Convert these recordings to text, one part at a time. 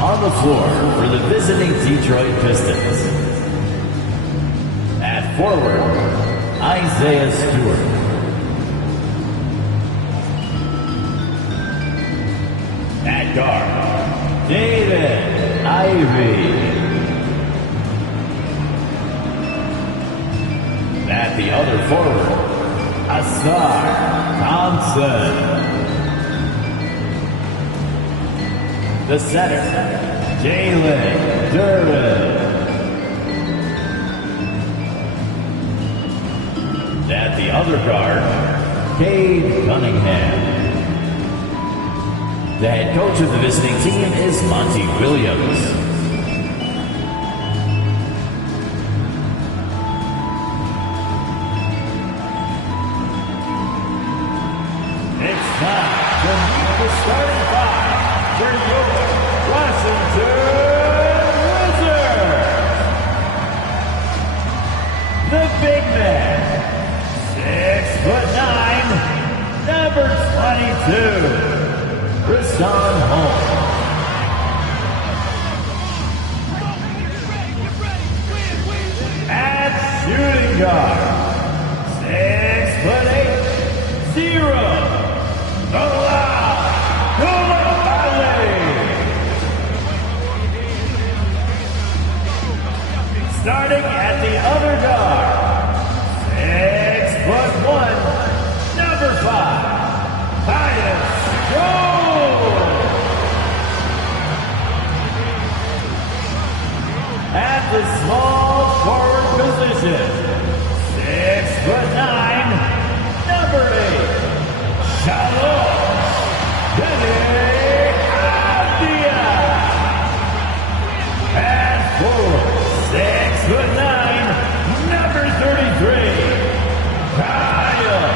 On the floor for the visiting Detroit Pistons. At forward, Isaiah Stewart. At guard, David Ivey. At the other forward, Asar Thompson. The center, Jalen Duren. At the other guard, Cade Cunningham. The head coach of the visiting team is Monty Williams. It's time to meet the starting five for your Washington Wizards. The big man, 6'9", number 22. Rashawn Holmes. At shooting guard, 6'8", 0. Starting at the other guard, 6'1", number 5, Tyus Jones. At the small forward position, 6'9", number 8, Shalom Avdia. At forward, 6'9", number 33, Kyle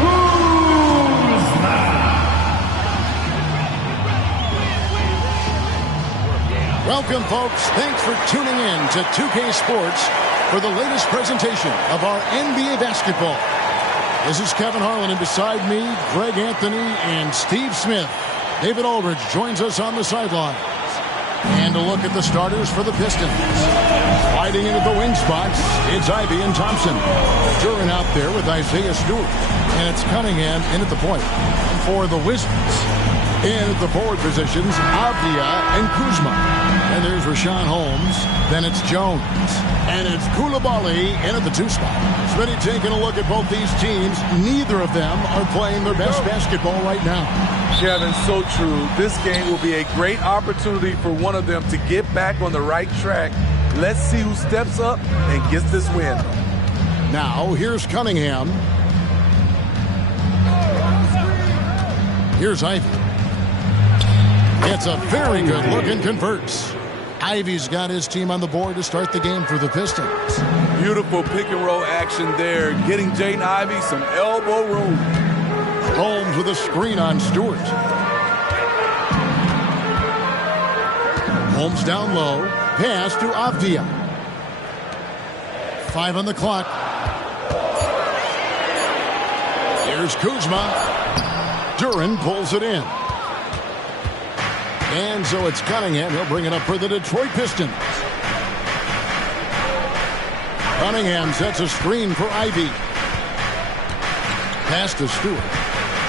Kuzma. Welcome, folks. Thanks for tuning in to 2K Sports for the latest presentation of our NBA basketball. This is Kevin Harlan, and beside me, Greg Anthony and Steve Smith. David Aldridge joins us on the sideline. And a look at the starters for the Pistons. Sliding into the wing spots, it's Ivey and Thompson. Duren out there with Isaiah Stewart. And it's Cunningham in at the point. And for the Wizards, in at the forward positions, Avdia and Kuzma. And there's Rashawn Holmes. Then it's Jones. And it's Coulibaly in at the 2 spot. Smitty taking a look at both these teams. Neither of them are playing their best basketball right now. Kevin, so true. This game will be a great opportunity for one of them to get back on the right track. Let's see who steps up and gets this win. Now, here's Cunningham. Here's Ivey. It's a very good look and converts. Ivey's got his team on the board to start the game for the Pistons. Beautiful pick and roll action there, getting Jaden Ivey some elbow room. Holmes with a screen on Stewart. Holmes down low. Pass to Avdia. 5 on the clock. Here's Kuzma. Duren pulls it in. And so it's Cunningham. He'll bring it up for the Detroit Pistons. Cunningham sets a screen for Ivey. Pass to Stewart.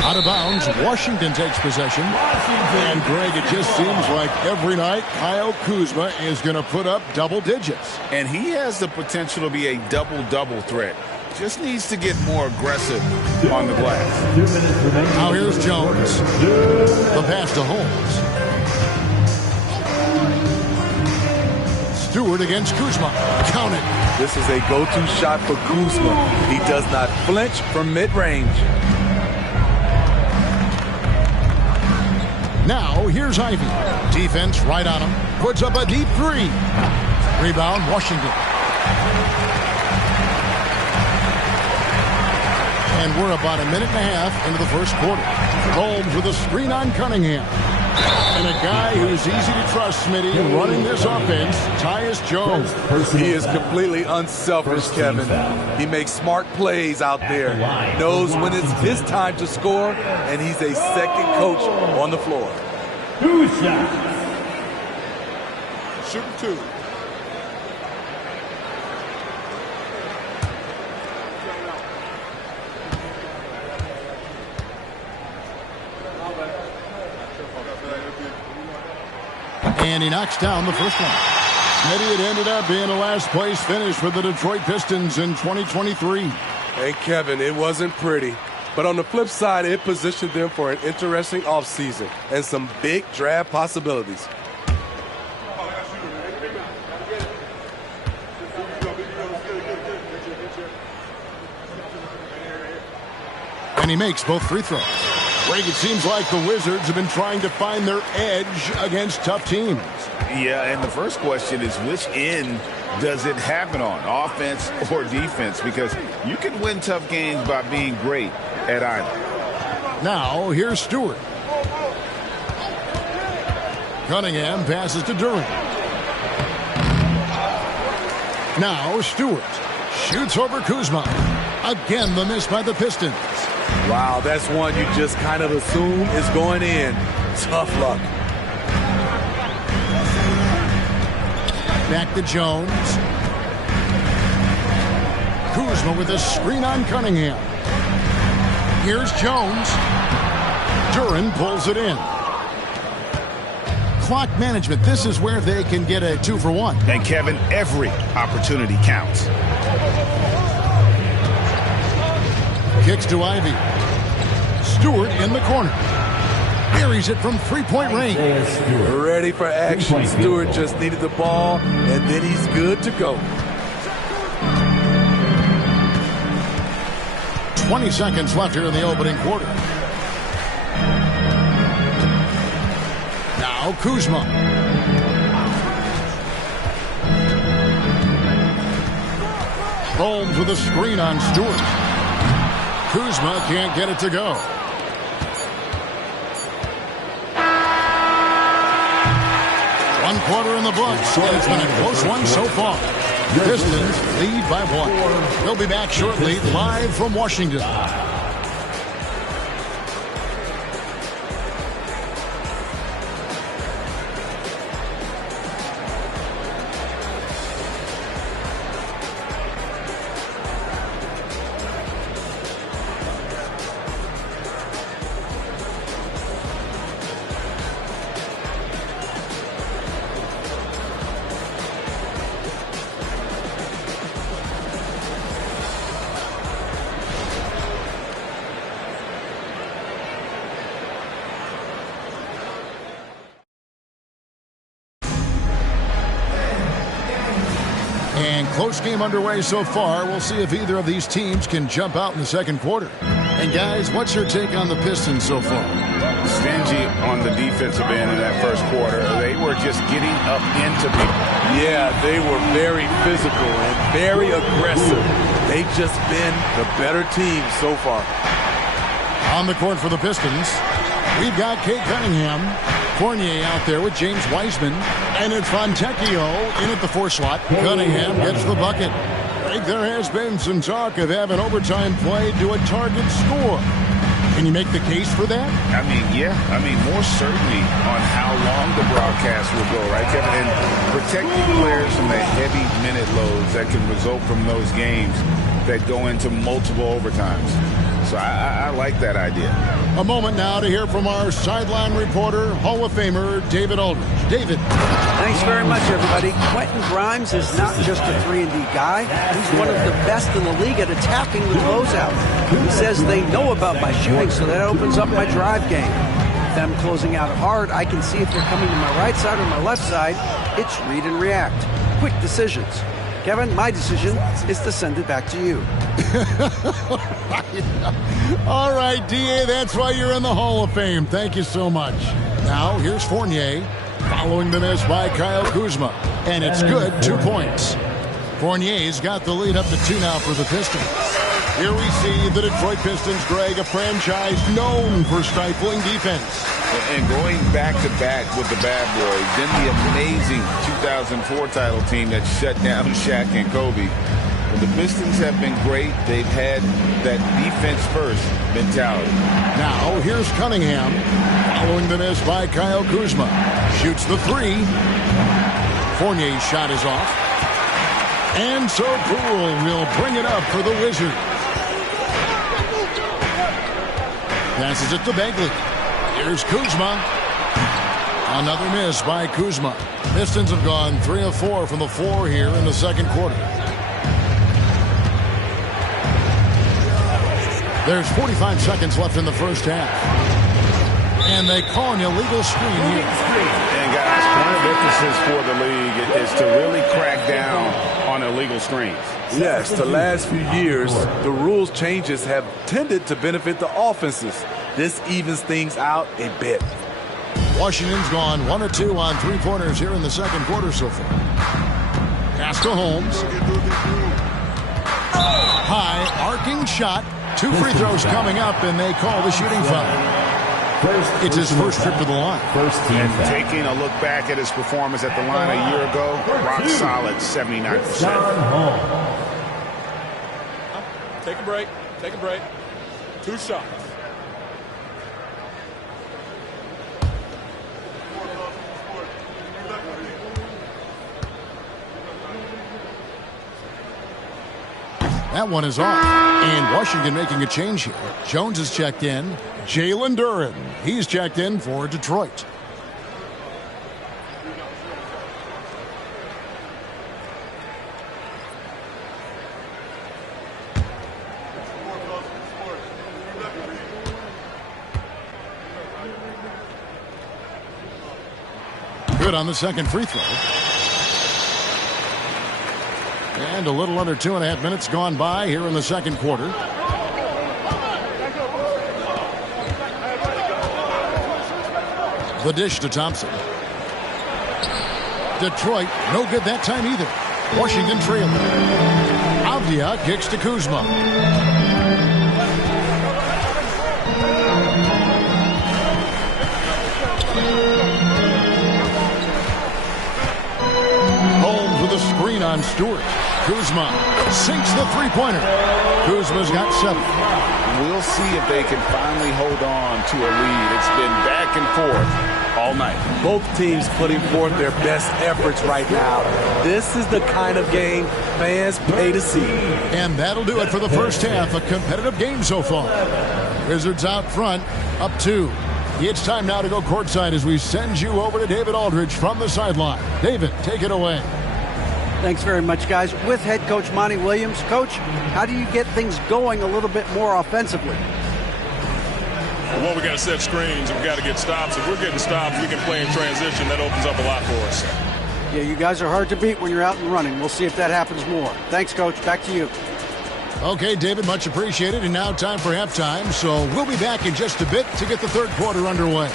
Out of bounds, Washington takes possession. And Greg, it just seems like every night Kyle Kuzma is going to put up double digits. And he has the potential to be a double-double threat. Just needs to get more aggressive on the glass. Now here's Jones. The pass to Holmes. Stewart against Kuzma. Count it. This is a go-to shot for Kuzma. He does not flinch from mid-range. Now, here's Ivey. Defense right on him. Puts up a deep 3. Rebound, Washington. And we're about a minute and a half into the first quarter. Holmes with a screen on Cunningham. And a guy who's easy to trust, Smitty, running this offense, Tyus Jones. He is completely unselfish, Kevin. He makes smart plays out there. Knows when it's his time to score, and he's a second coach on the floor. 2 shots. Super 2. And he knocks down the first one. Smitty, it ended up being a last-place finish for the Detroit Pistons in 2023. Hey, Kevin, it wasn't pretty. But on the flip side, it positioned them for an interesting offseason and some big draft possibilities. And he makes both free throws. Greg, it seems like the Wizards have been trying to find their edge against tough teams. Yeah, and the first question is, which end does it happen on, offense or defense? Because you can win tough games by being great at either. Now, here's Stewart. Cunningham passes to Durant. Now, Stewart shoots over Kuzma. Again, the miss by the Pistons. Wow, that's one you just kind of assume is going in. Tough luck. Back to Jones. Kuzma with a screen on Cunningham. Here's Jones. Durant pulls it in. Clock management. This is where they can get a 2-for-1. And Kevin, every opportunity counts. Kicks to Ivy. Stewart in the corner. Buries it from three-point range. Ready for action. Stewart just needed the ball, and then he's good to go. 20 seconds left here in the opening quarter. Now Kuzma. Holmes with a screen on Stewart. Kuzma can't get it to go. One quarter in the books. It's been a close one so far. Pistons lead by 1. They'll be back shortly, live from Washington. And close game underway so far. We'll see if either of these teams can jump out in the second quarter. And guys, what's your take on the Pistons so far? Stingy on the defensive end in that first quarter. They were just getting up into people. Yeah, they were very physical and very aggressive. They've just been the better team so far. On the court for the Pistons, we've got Kate Cunningham. Fournier out there with James Wiseman. And it's Fontecchio in at the 4 slot. Cunningham gets the bucket. There has been some talk of having overtime play to a target score. Can you make the case for that? I mean, yeah. I mean, more certainty on how long the broadcast will go, right, Kevin? And protecting players from the heavy minute loads that can result from those games that go into multiple overtimes. So I like that idea. A moment now to hear from our sideline reporter, Hall of Famer David Aldridge. David. Thanks very much, everybody. Quentin Grimes is not just a 3-and-D guy. He's one of the best in the league at attacking the closeout. He says they know about my shooting, so that opens up my drive game. If I'm closing out hard, I can see if they're coming to my right side or my left side. It's read and react. Quick decisions. Kevin, my decision is to send it back to you. All right, D.A., that's why you're in the Hall of Fame. Thank you so much. Now, here's Fournier, following the miss by Kyle Kuzma. And it's good, 2 points. Fournier's got the lead up to 2 now for the Pistons. Here we see the Detroit Pistons, Greg, a franchise known for stifling defense. And going back-to-back with the bad boys, then the amazing 2004 title team that shut down Shaq and Kobe. But the Pistons have been great. They've had that defense-first mentality. Now, here's Cunningham, following the miss by Kyle Kuzma. Shoots the 3. Fournier's shot is off. And so Poole will bring it up for the Wizards. Passes it to Bagley. Here's Kuzma. Another miss by Kuzma. Pistons have gone 3 of 4 from the floor here in the second quarter. There's 45 seconds left in the first half. And they call an illegal screen here. And guys, point of emphasis for the league is to really crack down on illegal screens. Yes, the last few years, the rules changes have tended to benefit the offenses. This evens things out a bit. Washington's gone 1 of 2 on three-pointers here in the second quarter so far. Pass to Holmes. High, arcing shot. 2 free throws coming up, and they call the shooting foul. It's his first trip to the line. And taking a look back at his performance at the line a year ago, rock solid 79%. Take a break. Take a break. 2 shots. That one is off. And Washington making a change here. Jones is checked in. Jalen Duren. He's checked in for Detroit. Good on the second free throw. And a little under 2.5 minutes gone by here in the second quarter. The dish to Thompson. Detroit, no good that time either. Washington trailing. Avdia kicks to Kuzma. Holmes with a screen on Stewart. Kuzma sinks the three-pointer. Kuzma's got 7. We'll see if they can finally hold on to a lead. It's been back and forth all night. Both teams putting forth their best efforts right now. This is the kind of game fans pay to see. And that'll do it for the first half. A competitive game so far. Wizards out front, up 2. It's time now to go courtside as we send you over to David Aldridge from the sideline. David, take it away. Thanks very much, guys. With head coach Monty Williams. Coach, how do you get things going a little bit more offensively? Well, we got to set screens and we got to get stops. If we're getting stops, we can play in transition. That opens up a lot for us. Yeah, you guys are hard to beat when you're out and running. We'll see if that happens more. Thanks, Coach. Back to you. Okay, David, much appreciated. And now time for halftime. So we'll be back in just a bit to get the third quarter underway.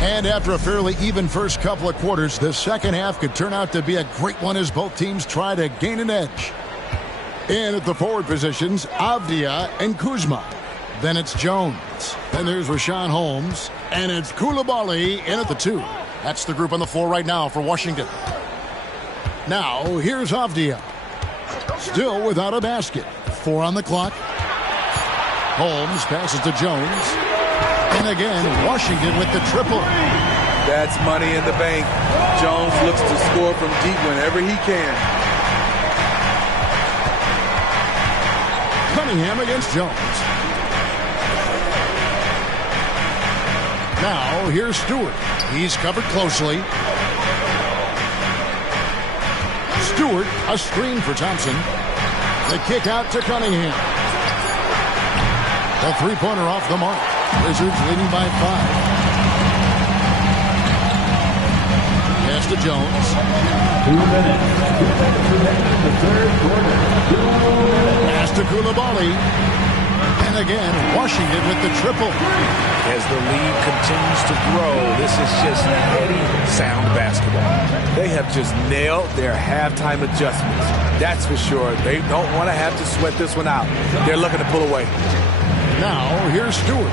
And after a fairly even first couple of quarters, the second half could turn out to be a great one as both teams try to gain an edge. In at the forward positions, Avdia and Kuzma. Then it's Jones. Then there's Rashawn Holmes. And it's Koulibaly in at the 2. That's the group on the floor right now for Washington. Now, here's Avdia. Still without a basket. 4 on the clock. Holmes passes to Jones. And again, Washington with the triple. That's money in the bank. Jones looks to score from deep whenever he can. Cunningham against Jones. Now, here's Stewart. He's covered closely. Stewart, a screen for Thompson. The kick out to Cunningham. The three-pointer off the mark. Wizards leading by 5. Pass to Jones. 2 minutes. 2 minutes remaining in the third quarter. 2 minutes. Pass to Coulibaly. And again, Washington with the triple. As the lead continues to grow, this is just heady, sound basketball. They have just nailed their halftime adjustments. That's for sure. They don't want to have to sweat this one out. They're looking to pull away. Now, here's Stewart.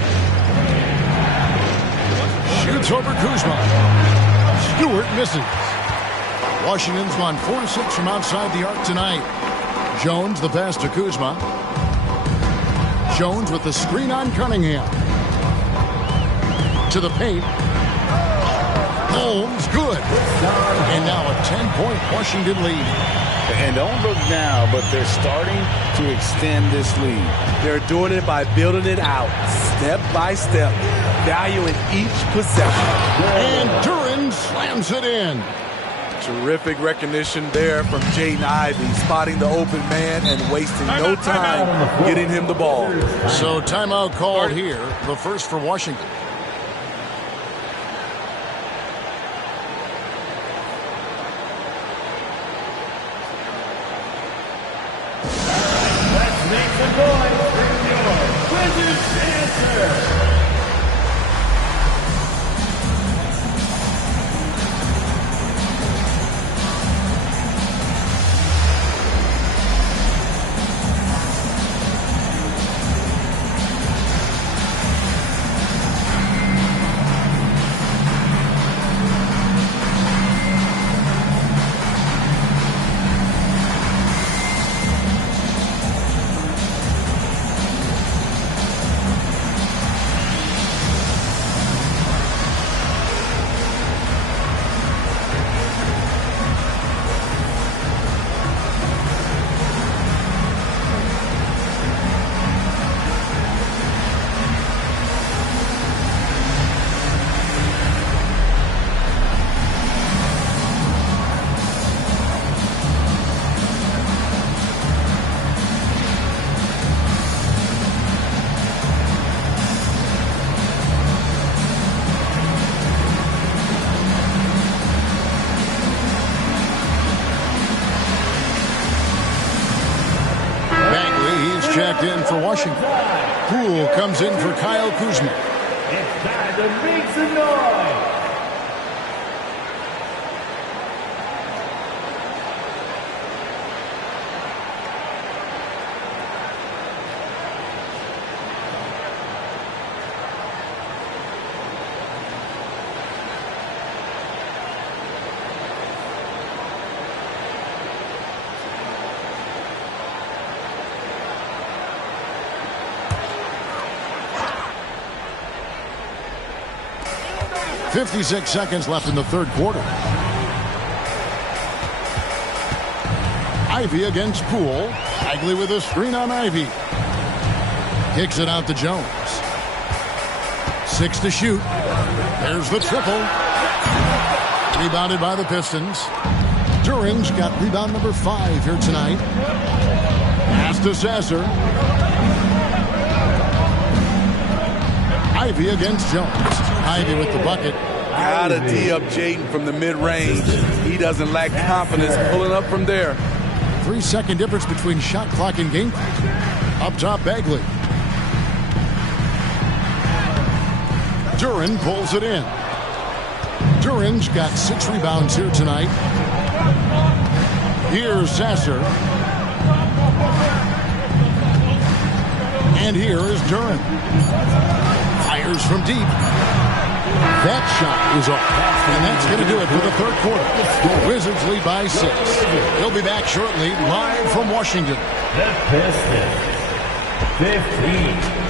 Shoots over Kuzma. Stewart misses. Washington's gone 4-6 from outside the arc tonight. Jones, the pass to Kuzma. Jones with the screen on Cunningham. To the paint. Holmes, good. And now a 10-point Washington lead. And don't look now, but they're starting to extend this lead. They're doing it by building it out, step by step, valuing each possession. And Duran slams it in. Terrific recognition there from Jaden Ivey, spotting the open man and wasting no time getting him the ball. So timeout called here, the first for Washington. Let's make some noise for your Wizards answer. Checked in for Washington. Poole comes in for Kyle Kuzma. It's time to make some noise. .56 seconds left in the third quarter. Ivy against Poole. Bagley with a screen on Ivy. Kicks it out to Jones. 6 to shoot. There's the triple. Rebounded by the Pistons. Duran's got rebound number 5 here tonight. Pass to Sasser. Ivy against Jones. Ivy with the bucket. Gotta tee up Jaden from the mid-range. He doesn't lack confidence pulling up from there. 3-second difference between shot clock and game clock. Up top, Bagley. Duran pulls it in. Duran's got 6 rebounds here tonight. Here's Sasser. And here is Duran. Fires from deep. That shot is off. And that's going to do it for the third quarter. Wizards lead by 6. They'll be back shortly, live from Washington. The Pistons, 15.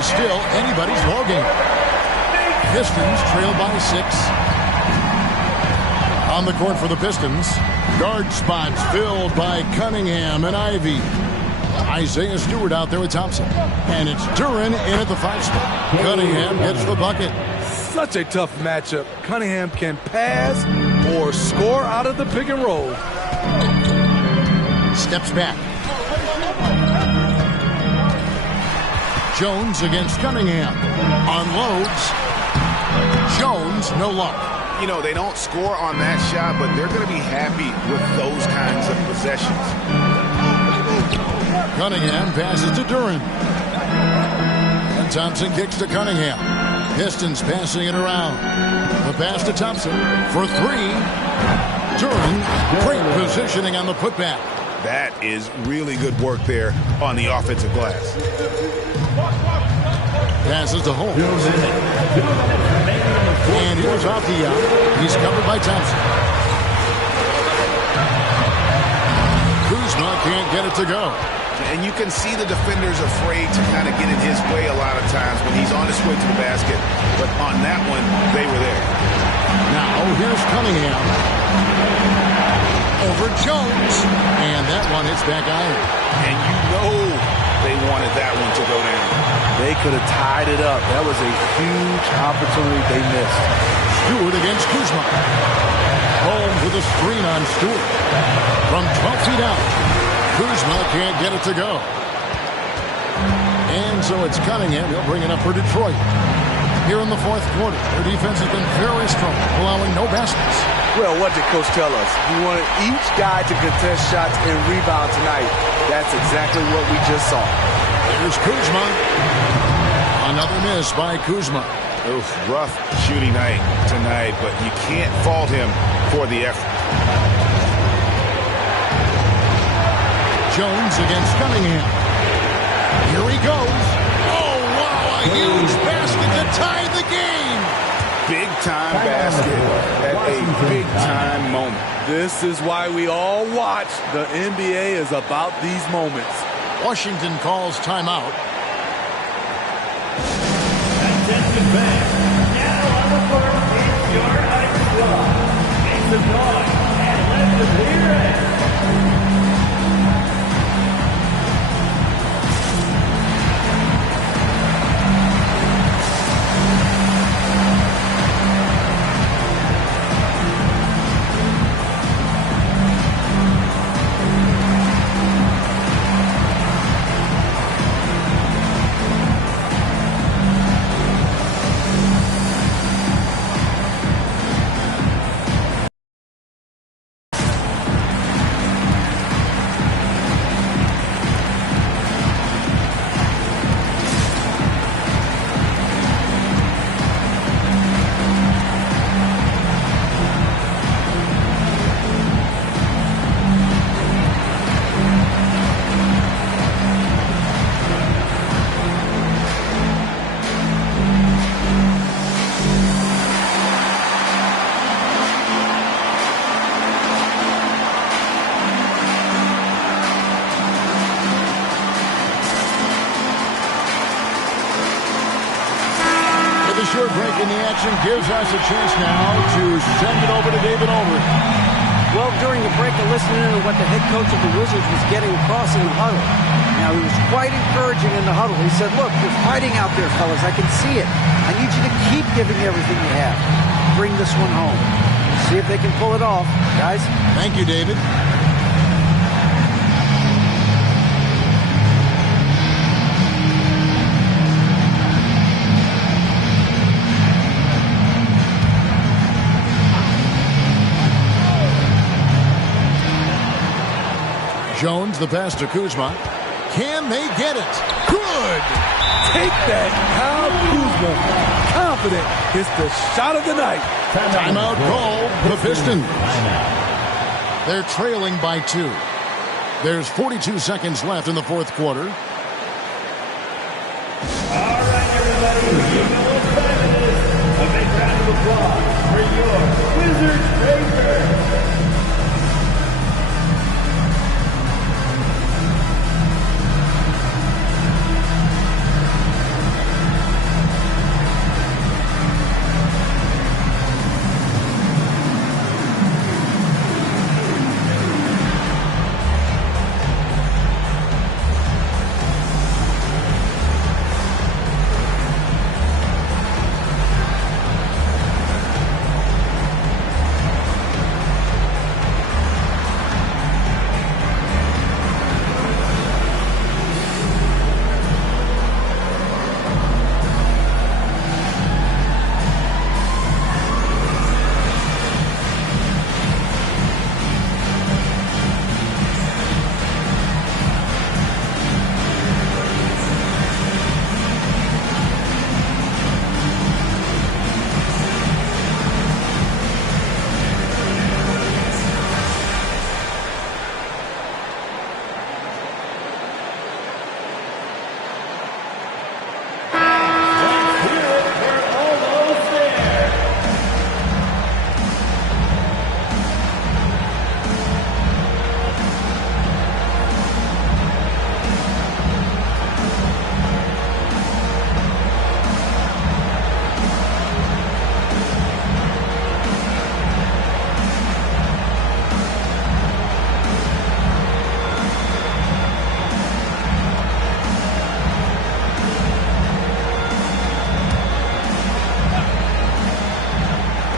is still anybody's ballgame. Pistons trail by 6. On the court for the Pistons, guard spots filled by Cunningham and Ivy. Isaiah Stewart out there with Thompson. And it's Duren in at the 5 spot. Cunningham gets the bucket. Such a tough matchup. Cunningham can pass or score out of the pick and roll. Steps back. Jones against Cunningham. Unloads. Jones, no luck. You know, they don't score on that shot, but they're going to be happy with those kinds of possessions. Cunningham passes to Duren. And Thompson kicks to Cunningham. Pistons passing it around. The pass to Thompson for 3. Duren, great positioning on the putback. That is really good work there on the offensive glass. Passes to Holmes. And here's off the out. He's covered by Thompson. Kuzma can't get it to go. And you can see the defenders afraid to kind of get in his way a lot of times when he's on his way to the basket. But on that one, they were there. Now here's Cunningham. Over Jones. And that one hits back iron. And you know they wanted that one to go down. They could have tied it up. That was a huge opportunity they missed. Stewart against Kuzma. Holmes with a screen on Stewart. From 12 feet out. Kuzma can't get it to go. And so it's Cunningham. He'll bring it up for Detroit. Here in the 4th quarter, their defense has been very strong, allowing no baskets. Well, what did Coach tell us? He wanted each guy to contest shots and rebound tonight. That's exactly what we just saw. Here's Kuzma. Another miss by Kuzma. Oof, rough shooting night tonight, but you can't fault him for the effort. Jones against Cunningham. Here he goes. Oh, wow, a huge basket to tie the game. Big-time basket at a big-time moment. This is why we all watch. The NBA is about these moments. Washington calls timeout. Attention fans, now on the court is your Irish Club. Make some noise and let the hear it. Short break in the action gives us a chance now to send it over to David Ulrich. Well, during the break, I listened in on what the head coach of the Wizards was getting across in the huddle. Now, he was quite encouraging in the huddle. He said, look, you're fighting out there, fellas. I can see it. I need you to keep giving everything you have. Bring this one home. See if they can pull it off. Guys? Thank you, David. Jones, the pass to Kuzma. Can they get it? Good! Take that, Kyle Kuzma. Confident. It's the shot of the night. Timeout called the Pistons. They're trailing by 2. There's 42 seconds left in the 4th quarter. All right, everybody. You know what time it is. A big round of applause for your Wizards Breakers.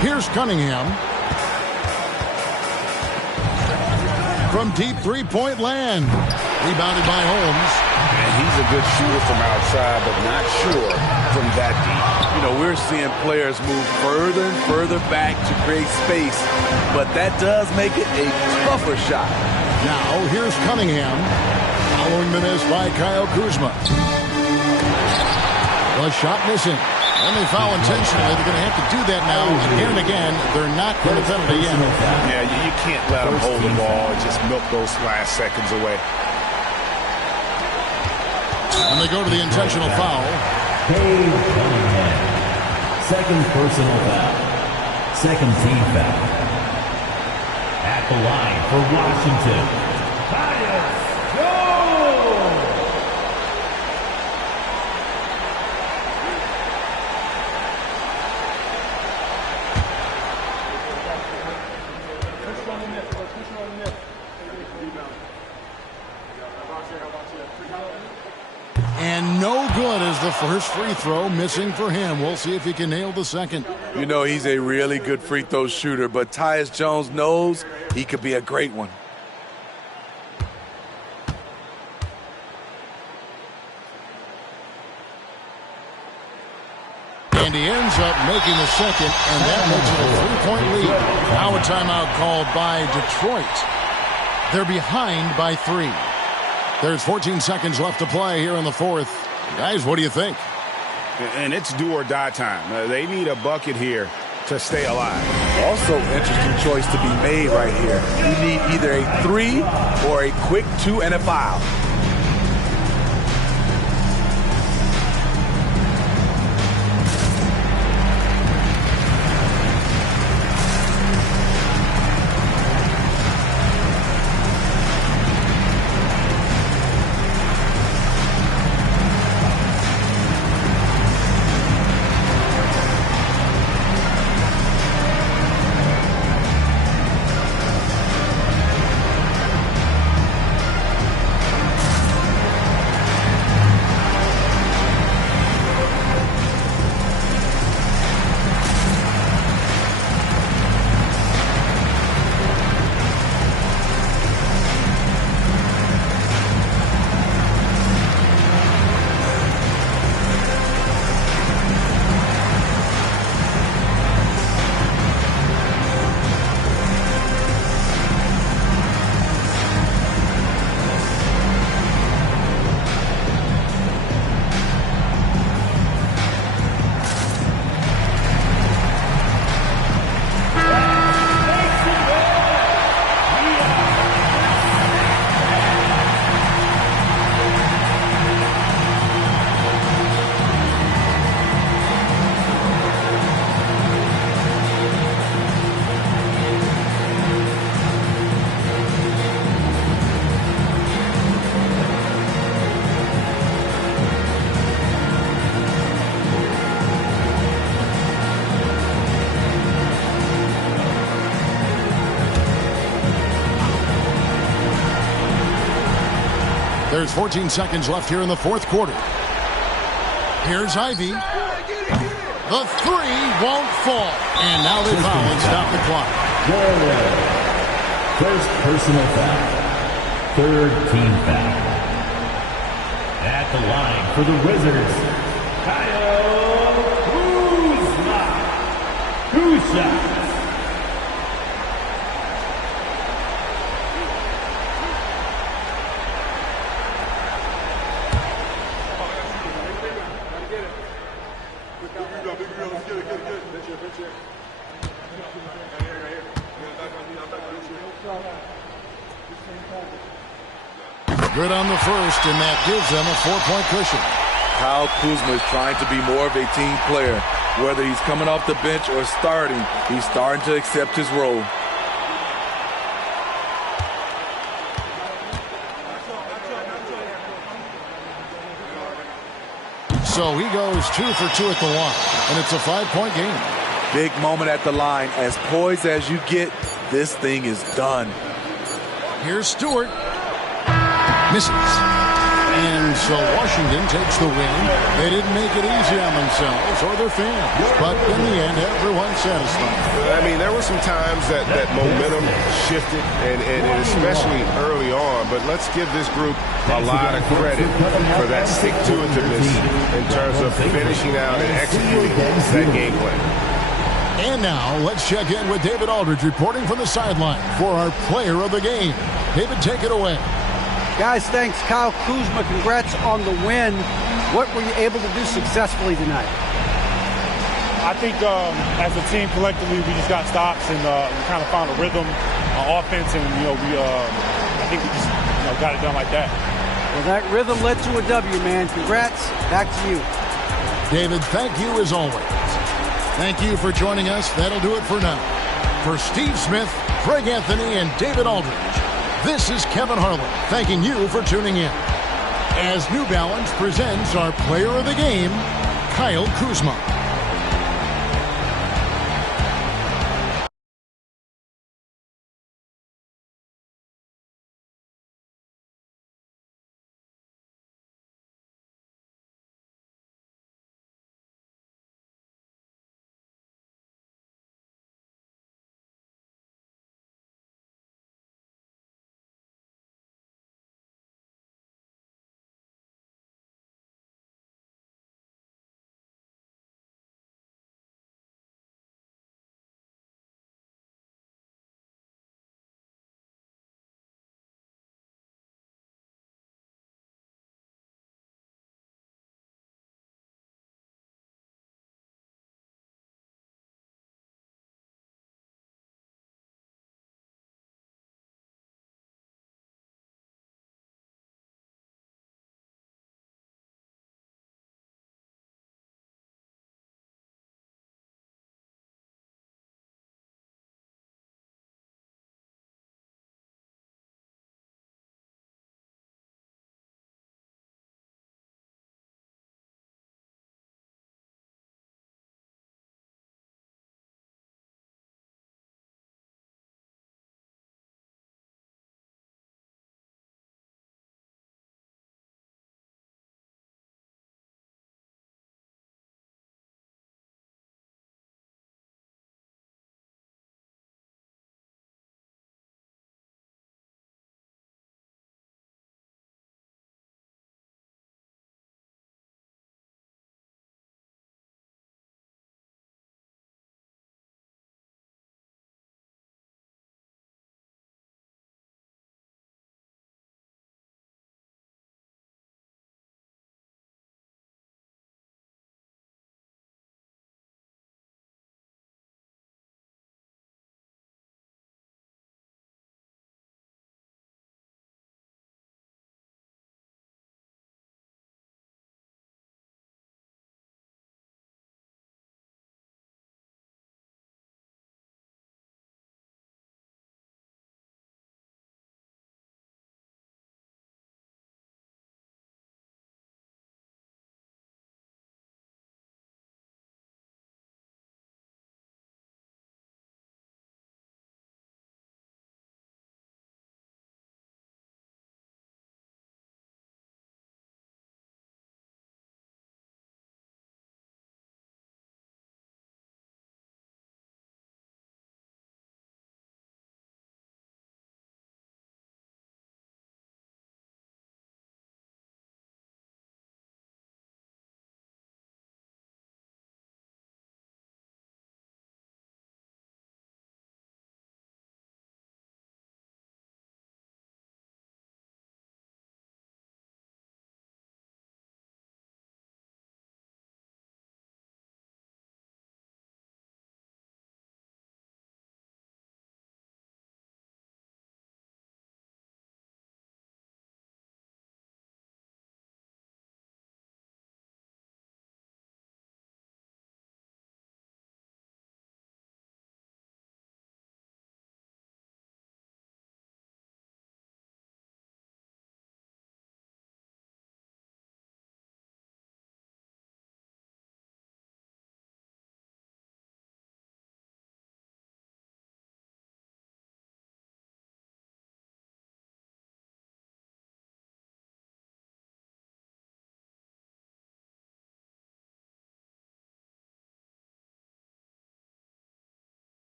Here's Cunningham. From deep three-point land. Rebounded by Holmes. And he's a good shooter from outside, but not sure from that deep. You know, we're seeing players move further and further back to create space, but that does make it a tougher shot. Now, here's Cunningham. Following the miss by Kyle Kuzma. The shot missing. And they foul intentionally. They're going to have to do that now again and again. They're not going to penalty again. Yeah, you can't let them hold the ball and just milk those last seconds away. And they go to the intentional foul. Second personal foul. Second team foul. At the line for Washington. And no good as the first free throw missing for him. We'll see if he can nail the second. You know, he's a really good free throw shooter, but Tyus Jones knows he could be a great one. And he ends up making the second, and that makes it a three-point lead. Now a timeout called by Detroit. They're behind by 3. There's 14 seconds left to play here in the fourth. Guys, what do you think? And it's do or die time. They need a bucket here to stay alive. Also, interesting choice to be made right here. You need either a 3 or a quick 2 and a foul. There's 14 seconds left here in the fourth quarter. Here's Ivy. The 3 won't fall. And now they foul and stop the clock. First personal foul. Third team foul. At the line for the Wizards, Kyle Kuzma. 2 shots. Good on the first, and that gives them a 4-point cushion. Kyle Kuzma is trying to be more of a team player. Whether he's coming off the bench or starting, he's starting to accept his role. So he goes 2 for 2 at the line, and it's a 5-point game. Big moment at the line. As poised as you get, this thing is done. Here's Stewart. Misses. And So Washington takes the win. They didn't make it easy on themselves or their fans, but in the end, everyone's satisfied. I mean, there were some times that momentum shifted, and especially early on, but let's give this group a lot of credit for that stick-to-itiveness in terms of finishing out and executing that game plan. And now, let's check in with David Aldridge reporting from the sideline for our player of the game. David, take it away. Guys, thanks. Kyle Kuzma, congrats on the win. What were you able to do successfully tonight? I think as a team collectively, we just got stops and we kind of found a rhythm on offense, and I think we just got it done like that. Well, that rhythm led to a W, man. Congrats. Back to you. David, thank you as always. Thank you for joining us. That'll do it for now. For Steve Smith, Craig Anthony, and David Aldridge, this is Kevin Harlan thanking you for tuning in as New Balance presents our player of the game, Kyle Kuzma.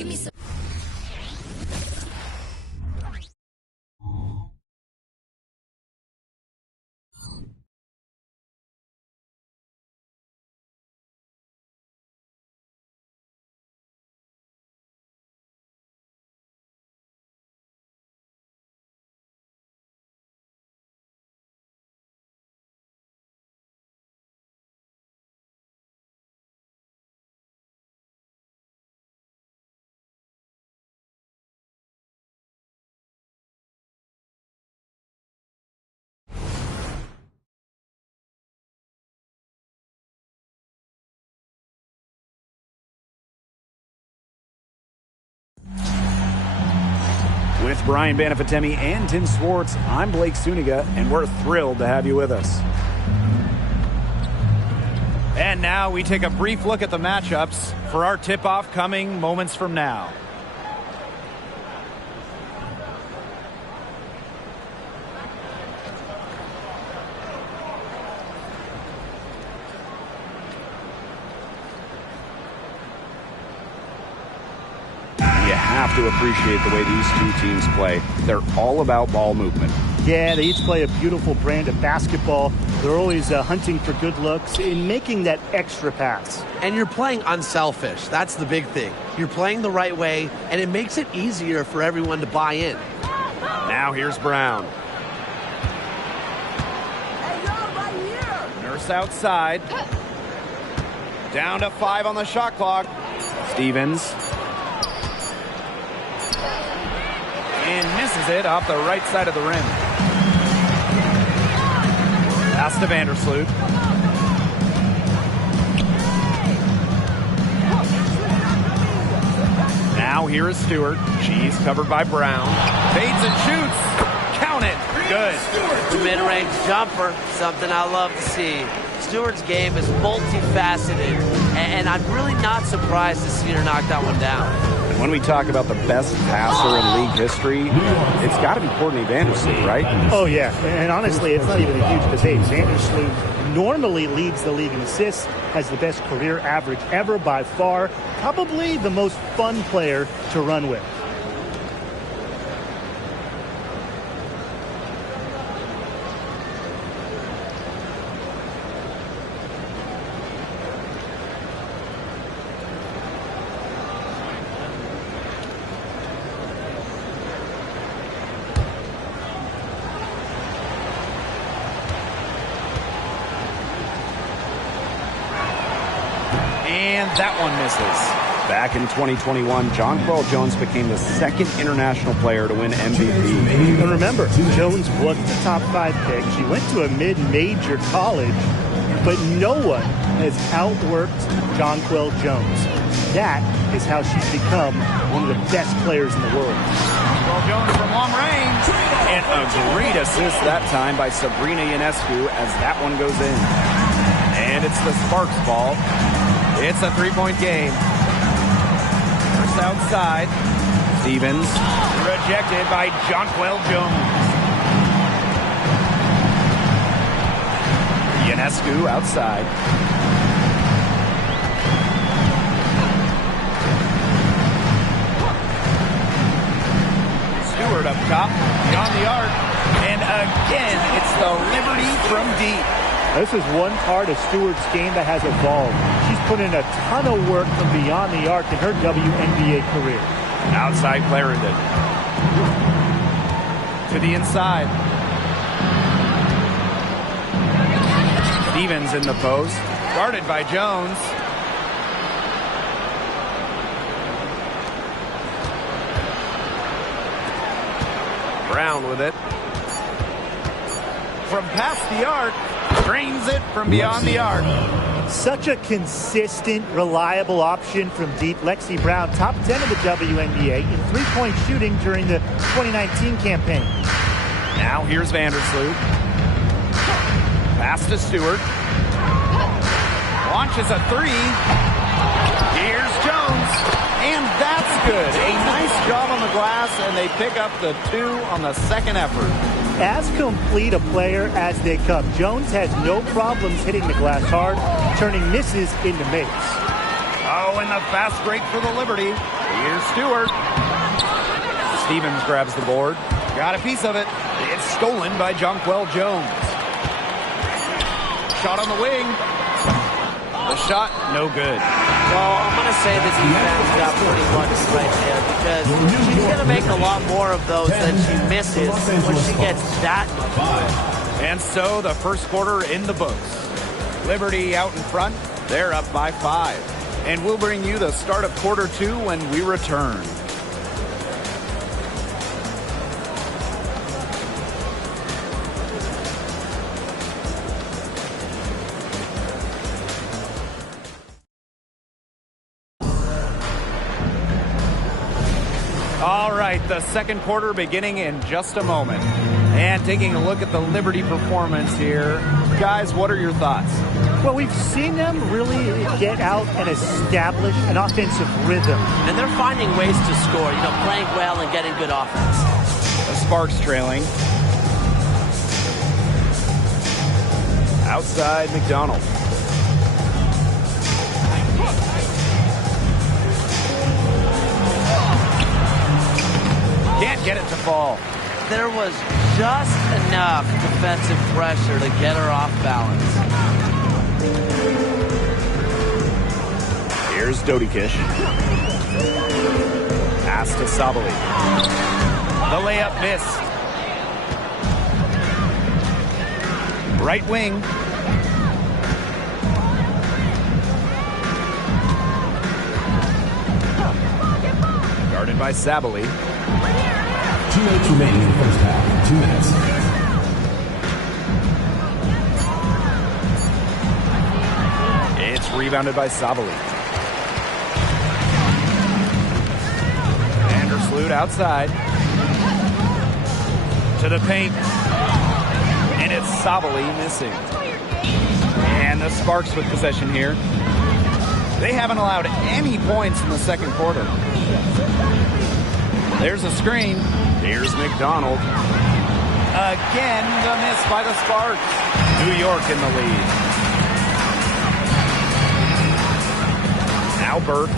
Give me some. With Brian Banafatemi and Tim Swartz, I'm Blake Suniga, and we're thrilled to have you with us. And now we take a brief look at the matchups for our tip-off coming moments from now. You have to appreciate the way these two teams play. They're all about ball movement. Yeah, they each play a beautiful brand of basketball. They're always hunting for good looks and making that extra pass. And you're playing unselfish. That's the big thing. You're playing the right way, and it makes it easier for everyone to buy in. Now here's Brown. Nurse outside. Down to 5 on the shot clock. Stevens. And misses it off the right side of the rim. Pass to Vandersloot. Now here is Stewart. She's covered by Brown. Fades and shoots. Count it. Good. Mid-range jumper, something I love to see. Stewart's game is multifaceted, and I'm really not surprised to see her knock that one down. When we talk about the best passer in league history, it's got to be Courtney Vandersloot, right? Oh, yeah. And honestly, it's not even a huge debate. Vandersloot normally leads the league in assists, has the best career average ever by far, probably the most fun player to run with. That one misses. Back in 2021, Jonquel Jones became the second international player to win MVP. And remember, Jones was the top 5 pick. She went to a mid-major college, but no one has outworked Jonquel Jones. That is how she's become one of the best players in the world. Jonquel Jones from long range. And a great assist that time by Sabrina Ionescu as that one goes in. And it's the Sparks ball. It's a 3-point game. First outside. Stevens rejected by Jonquel Jones. Ionescu outside. Stewart up top, beyond the arc. And again, it's the Liberty from deep. This is one part of Stewart's game that has evolved. She's put in a ton of work from beyond the arc in her WNBA career. Outside Clarendon. To the inside. Stevens in the post. Guarded by Jones. Brown with it. From past the arc. Drains it from beyond the arc. Such a consistent, reliable option from deep. Lexi Brown, top 10 of the WNBA in three-point shooting during the 2019 campaign. Now here's Vandersloot. Pass to Stewart. Launches a 3. Here's Jones. And that's good. A nice job on the glass, and they pick up the 2 on the second effort. As complete a player as they come, Jones has no problems hitting the glass hard, turning misses into makes. Oh, and the fast break for the Liberty. Here's Stewart. Stevens grabs the board. Got a piece of it. It's stolen by Jonquel Jones. Shot on the wing. The shot, no good. Well, I'm going to say the defense got pretty lucky right there because she's going to make a lot more of those than she misses when she gets that much. And so the first quarter in the books. Liberty out in front. They're up by 5. And we'll bring you the start of quarter 2 when we return. All right, the second quarter beginning in just a moment. And taking a look at the Liberty performance here. Guys, what are your thoughts? Well, we've seen them really get out and establish an offensive rhythm. And they're finding ways to score, playing well and getting good offense. The Sparks trailing. Outside McDonald. Can't get it to fall. There was just enough defensive pressure to get her off balance. Here's Dodikish. Pass to Sabali. The layup missed. Right wing. Guarded by Sabali. 2 minutes remaining in the first half. 2 minutes. It's rebounded by Sabali. Vandersloot outside. To the paint. And it's Sabali missing. And the Sparks with possession here. They haven't allowed any points in the second quarter. There's a screen. Here's McDonald. Again, the miss by the Sparks. New York in the lead. Now Burke.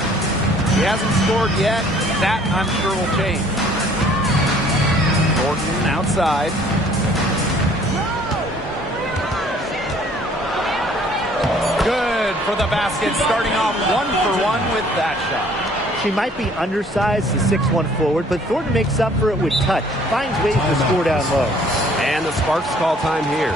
He hasn't scored yet. That, I'm sure, will change. Gordon outside. Good for the basket, starting off 1-for-1 with that shot. She might be undersized, the 6'1" forward, but Thornton makes up for it with touch. Finds ways to score down low. And the Sparks call time here.